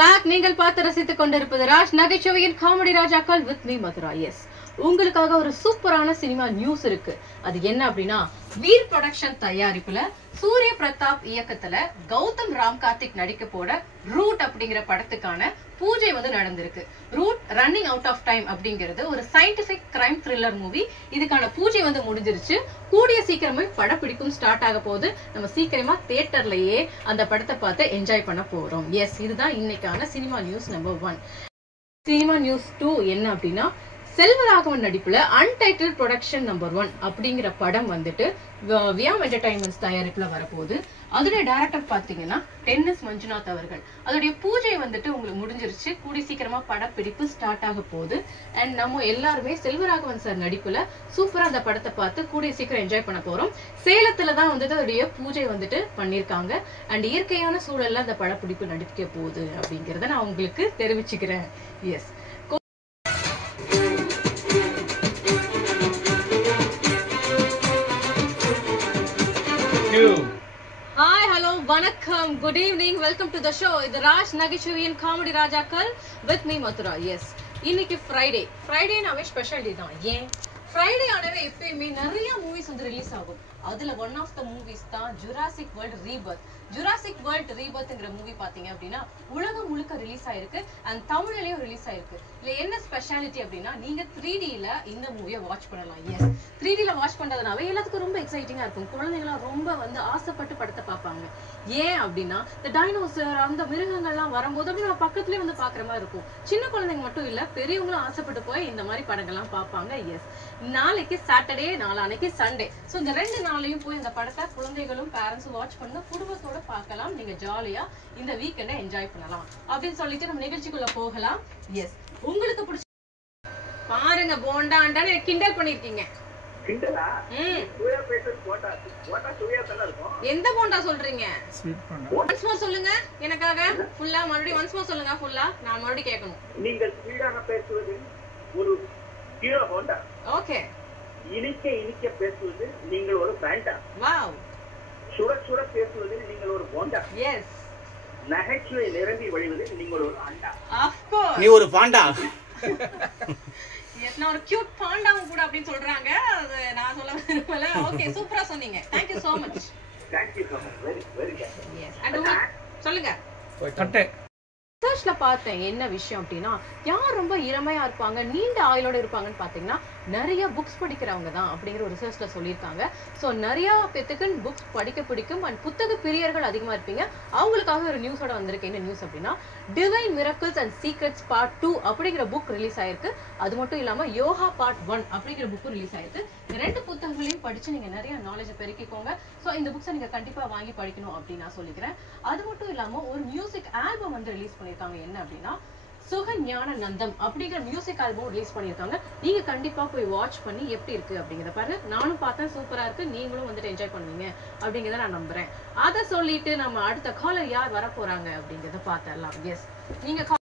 Back. நீங்கள் பார்த்து ரசித்துக் கொண்டிருப்பது ராஜ் நகைச்சுவையின் காமெடி ராஜாக்கள் வித் மீ மதுரா. எஸ், உங்களுக்காக ஒரு சூப்பரான சினிமா நியூஸ் இருக்கு. அது என்ன அப்படின்னா, வீர் ப்ரொடக்ஷன் தயாரிப்புல சூரிய பிரதாப் இயக்கத்துல கௌதம் ராம் கார்த்திக் நடிக்க போட ரூட் அப்படிங்கிற படத்துக்கான பூஜை நடந்திருக்கு. Root running out of time அப்படிங்கிறது ஒரு சயின்டிபிக் கிரைம் த்ரில்லர் மூவி. இதுக்கான பூஜை முடிஞ்சிருச்சு. கூடிய சீக்கிரமே படப்பிடிப்பும் ஸ்டார்ட் ஆக போகுது. நம்ம சீக்கிரமா தியேட்டர்லயே அந்த படத்தை பார்த்து என்ஜாய் பண்ண போறோம். எஸ், இதுதான் இன்னைக்கான cinema news number 1. Cinema news 2 என்ன அப்படின்னா, செல்வராகவன் நடிப்புல அன்டைட்டில் ப்ரொடக்ஷன் நம்பர் 1 அப்படிங்கிற படம் வியாம் என்டர்டைன்மெண்ட்ஸ் தயாரிப்புல வரப்போகுது. அதோடைய டைரக்டர் பாத்தீங்கன்னா டென்னிஸ் மஞ்சுநாத் அவர்கள். அதோடைய பூஜை உங்களுக்கு முடிஞ்சிருச்சு. கூடி சீக்கிரமா படப்பிடிப்பு ஸ்டார்ட் ஆக போகுது. அண்ட் நம்ம எல்லாருமே செல்வராகவன் சார் நடிப்புல சூப்பரா அந்த படத்தை பார்த்து கூடிய சீக்கிரம் என்ஜாய் பண்ண போறோம். சேலத்துலதான் அதோடைய பூஜை பண்ணிருக்காங்க. அண்ட் இயற்கையான சூழல்ல அந்த படப்பிடிப்பு நடிக்க போகுது அப்படிங்கறத நான் உங்களுக்கு தெரிவிச்சுக்கிறேன். எஸ், ஹாய், ஹலோ, வணக்கம், good evening, welcome to the show. இது ராஜ் நகைச்சுவையின் காமெடி ராஜாக்கள் வித் மீ மதுரா. எஸ், இன்னைக்கு ஃப்ரைடேனாவே ஸ்பெஷல் டே தான். ஏன் ஃப்ரைடே ஆனவே எப்பயுமே நிறைய மூவிஸ் ரிலீஸ் ஆகும். அதுல ஒன் ஆஃப் த மூவிஸ் தான் Jurassic World Rebirth. Jurassic World ரீபர்த்ங்கிற மூவி பாத்தீங்க அப்படின்னா உலகம் முழுக்க ரிலீஸ் ஆயிருக்கு. அண்ட் தமிழ்லயும் ரிலீஸ் ஆயிருக்கு. இதுல என்ன ஸ்பெஷாலிட்டி அப்படின்னா, நீங்க 3Dல இந்த மூவியை வாட்ச் பண்ணலாம். எஸ், 3Dல வாட்ச் பண்றதுனாவே எல்லாத்துக்கும் ரொம்ப எக்ஸைட்டிங்கா இருக்கும். குழந்தைங்களாம் ரொம்ப ஆசைப்பட்டு படத்தை பார்ப்பாங்க. ஏன் அப்படின்னா, இந்த டைனோசர் அந்த மிருகங்கள்லாம் வரும்போது அப்படி நம்ம பக்கத்துலயே பாக்குற மாதிரி இருக்கும். சின்ன குழந்தைங்க மட்டும் இல்ல, பெரியவங்களும் ஆசைப்பட்டு போய் இந்த மாதிரி படங்கள்லாம் பார்ப்பாங்க. எஸ், நாளைக்கு சாட்டர்டே, நாளானைக்கு சண்டே. சோ இந்த 2 நாளையும் போய் இந்த படத்தை குழந்தைகளும் பேரண்ட்ஸும் வாட்ச் பண்ண குடும்பத்தோட பார்க்கலாம். நீங்க ஜாலியா இந்த வீக்கெண்டை என்ஜாய் பண்ணலாம் அப்படின்னு சொல்லிட்டு நம்ம நிகழ்ச்சிக்குள்ள போகலாம். எஸ், உங்களுக்கு பிடிச்ச பாருங்க, போண்டாண்டான்னு கிண்டல் பண்ணிருக்கீங்க. எந்த போண்டா சொல்றீங்க? ஒன்ஸ் மோர் சொல்லுங்க எனக்காக. ஃபுல்லா மறுபடியும் ஒன்ஸ் மோர் சொல்லுங்க. ஃபுல்லா நான் மறுபடியும் கேட்கணும். நீங்கள் ஸ்பீடாக பேசுவது ஒரு ஹீரோ ஹோண்டா. ஓகே. இனிக்க பேசுவது நீங்கள் ஒரு பேண்டா. வாவ். சுட பேசுவது நீங்கள் ஒரு போண்டா. எஸ். நகைச்சுவை நிரம்பி வழிவது நீங்கள் ஒரு அண்டா. Of course. நீ ஒரு பாண்டா. எஸ், நான் ஒரு கியூட் பாண்டாவும் கூட அப்படின்னு சொல்றாங்க. அது நான் சொல்ல விரும்பல. ஓகே, சூப்பரா சொன்னீங்க. Thank you so much. Thank you so much. Very good. Yes. and சொல்லுங்க. கட்டே ரிசர்ச்ல பார்த்தேன் என்ன விஷயம் அப்படின்னா, யார் ரொம்ப இளமையா இருப்பாங்க, நீண்ட ஆயுளோட இருப்பாங்கன்னு பாத்தீங்கன்னா நிறைய புக்ஸ் படிக்கிறவங்க தான் அப்படிங்கிற ஒரு ரிசர்ச்ல சொல்லியிருக்காங்க. ஸோ நிறைய பேத்துக்கு புக்ஸ் படிக்க பிடிக்கும் அண்ட் புத்தக பிரியர்கள் அதிகமா இருப்பீங்க. அவங்களுக்காக ஒரு நியூஸோட வந்திருக்கு. என்ன நியூஸ் அப்படின்னா, divine miracles and secrets part 2 அப்படிங்கிற புக் ரிலீஸ் ஆயிருக்கு. அது மட்டும் இல்லாம யோகா பார்ட் 1 அப்படிங்கிற புக்கும் ரிலீஸ் ஆயிருக்கு. இந்த 2 புத்தகங்களையும் படிச்சு நீங்க நிறைய நாலேஜை பெருக்கிக்கோங்க. ஸோ இந்த புக்ஸை நீங்க கண்டிப்பா வாங்கி படிக்கணும் அப்படின்னு நான் சொல்லிக்கிறேன். அது மட்டும் இல்லாம ஒரு மியூசிக் ஆல்பம் ரிலீஸ் பண்ணிருக்காங்க. என்ன அப்படின்னா, சுகஞான நந்தம் அப்படிங்கிற மியூசிக் ஆல்பம் ரிலீஸ் பண்ணிருக்காங்க. நீங்க கண்டிப்பா போய் வாட்ச் பண்ணி எப்படி இருக்கு அப்படிங்கறத பாருங்க. நானும் பார்த்தேன், சூப்பரா இருக்கு. நீங்களும் என்ஜாய் பண்ணுவீங்க அப்படிங்கறத நான் நம்புறேன். அதை சொல்லிட்டு நம்ம அடுத்த காலர் யார் வர போறாங்க அப்படிங்கறத பார்த்தரலாம். எஸ், நீங்க